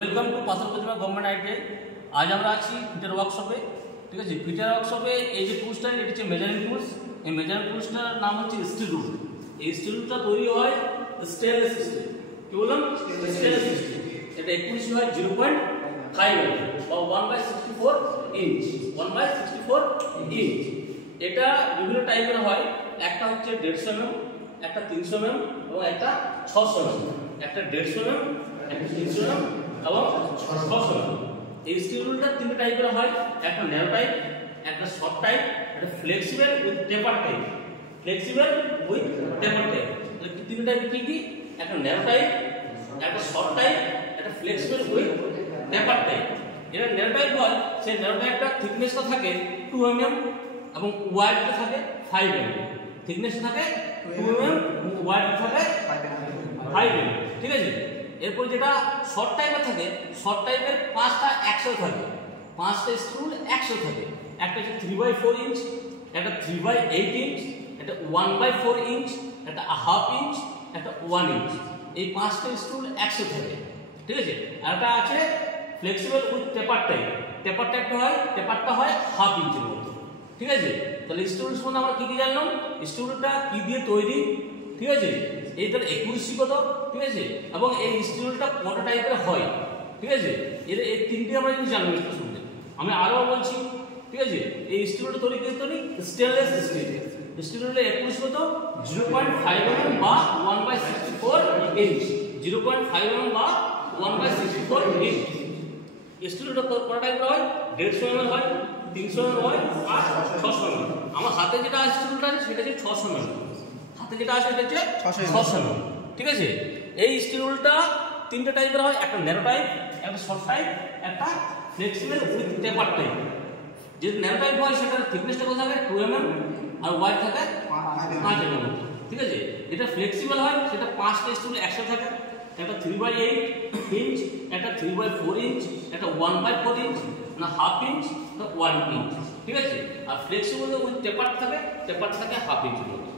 Welcome to পাথর প্রতিমা government ITI. আজ আমরা আছি ফিটার ওয়ার্কশপে। ঠিক আছে, ফিটার ওয়ার্কশপে এই যে টুলসটা, এটি হচ্ছে মেজারিং টুলস। এই মেজারিং টুলসটার নাম হচ্ছে স্টিল রুল। এই স্টিল রুলটা তৈরি হয় স্টেনলেস স্টিল। কি বললাম? Stainless steel. এটা 21 হয় 0.5 বা 1/64 ইঞ্চ। 1/64 ইঞ্চ। এটা বিভিন্ন টাইপের হয়। একটা হচ্ছে 150 mm, একটা 300 mm এবং একটা 600 mm। একটা 150 mm, একটা 300 mm এবং 600 mm। এই স্টিল রুলটা তিনটা টাইপের হয়। একটা ন্যারো টাইপ, একটা শর্ট টাইপ, একটা flexible with taper type. Flexible with taper type. তাহলে তিনটা টাইপ কি কি? একটা ন্যারো টাইপ, একটা শর্ট টাইপ, একটা ফ্লেক্সিবল উইথ টেপার টাইপ। এটা ন্যারো টাইপ হয়, সেই ন্যারো টাইপটা থিকনেসটা থাকে 2 mm এবং ওয়াইডটা থাকে 5 mm। থিকনেস থাকে 2 mm এবং ওয়াইড থাকে 5 mm। ঠিক আছে। এরপর যেটা শর্ট টাইপের থাকে, শর্ট টাইপের 5টা একসাথে থাকে, 5টা স্ক্রু একসাথে থাকে। একটা হচ্ছে 3/4 ইঞ্চ, একটা 3/8 ইঞ্চ, একটা 1/4 ইঞ্চ, একটা 1/2 ইঞ্চ, একটা 1 ইঞ্চ। এই 5টা স্ক্রু একসাথে থাকে। ঠিক আছে। আর একটা আছে ফ্লেক্সিবল উইথ টেপার টাইপ। টেপারটা হয় 1/2 ইঞ্চের মতো। ঠিক আছে। তাহলে স্টুল সম্বন্ধে আমরা কি কি জানলাম? স্টুলটা কি দিয়ে তৈরি? ঠিক আছে। এইটার একুরেসি কত? ঠিক আছে। এবং এই স্টিলটা কত টাইপের হয়? ঠিক আছে। এই তিনটি আমরা জিনিস জানলাম স্টিল সম্বন্ধে। আমি আরো বলছি। ঠিক আছে। এই স্টিলটা তৈরি স্টেনলেস স্টিল। স্টিলের একুরেসি কত? 0.5 mm বা 1/64 ইঞ্চ। 0.5 mm বা 1/64 ইঞ্চ। স্টিলটা কত টাইপের হয়? 150 mm হয়, 300 mm হয় আর 600 mm। আমার হাতে যেটা স্টিলটা আছে সেটা হচ্ছে 600 mm। হাতে যেটা আছে এটা হচ্ছে 600 mm। ঠিক আছে। এই স্টিল রুলটা তিনটা টাইপের হয়। একটা ন্যারো টাইপ, একটা শর্ট টাইপ, একটা ফ্লেক্সিবল উইথ টেপার টাইপ। যে ন্যারো টাইপ হয় সেটার থিকনেসটা কত থাকে? 2 mm আর ওয়াইড থাকে 5 mm। ঠিক আছে। এটা ফ্লেক্সিবল হয়, সেটা 5টা স্টিল একসাথে থাকে। একটা 3/8 ইঞ্চ, একটা 3/4 ইঞ্চ, একটা 1/4 ইঞ্চ, না 1/2 ইঞ্চ, না 1 ইঞ্চ। ঠিক আছে। আর ফ্লেক্সিবল উইথ টেপার থাকে 1/2 ইঞ্চের মতো।